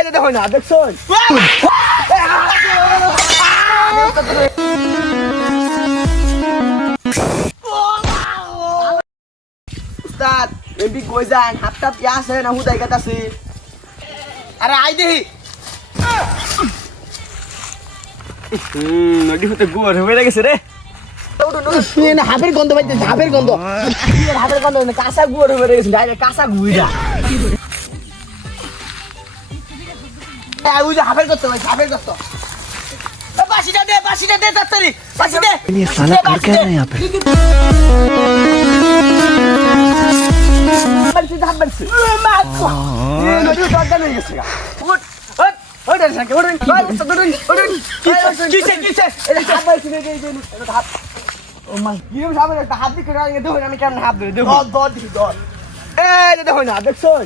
এই দেখো না দেখছুন উস্তাদ এমবি কই যান হাতটা পিয়া আছে না হুদাই কাটাছে আরে আই দেহি নদী হতে গুয়ার হয়ে গেছে রে হাফের গন্ধ পাইতেছে হাফের গন্ধ হাতের গন্ধ কাঁচা গুয়ার হয়ে গেছে ডাইরেক্ট কাঁচা গুইরা ওই যে হাফের করতে ভাই হাফের করতে বাসিটা দে তাড়াতাড়ি বাসি দে ये साला कर क्या रहा है यहाँ पे বাড়ছি ধাপ বাড়ছি নদী দরজা হয়ে গেছে উঠ উঠ ওটা সাকে ওটা কিসে এটা হাত বাড়ছি রে এটা হাত ও মা গিয়ে সামনে একটা হাত দিকে রাখে দেখো আমি কেমন হাত ধরে দেখো দর এই দেখো না দেখছুন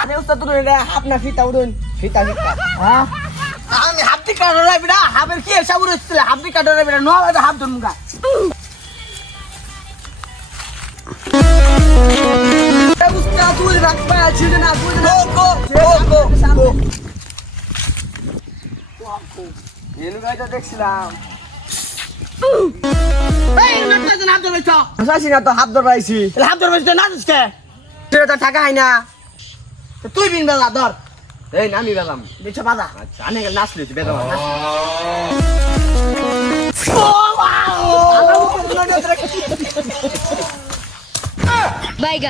আরে উস্তাদ তুমি এটা হাত না ফিতা উড়ুন ফিতা হ্যাঁ আমি হাফ দি কাটো রাখবি না হাফের কি সাবুর হচ্ছে হাফ দি কাটো রাখবি না নয় হাফ ধরুন গা উস্তাদ তুই রাখবা ছিল না তুই গো এলু গাইটা দেখছিলাম এই নাটটা না হাফ ধরবে তো হাসাছি না তো হাত ধরবাইছি হাফ ধরবে তো না দিসকে তুই তো টাকা হয় না তুই বিন বেলা ধর এই নামি গেলাম দিছো বাজা আচ্ছা আমি নাচলেছি বেদম ও ওয়াও Bye guys.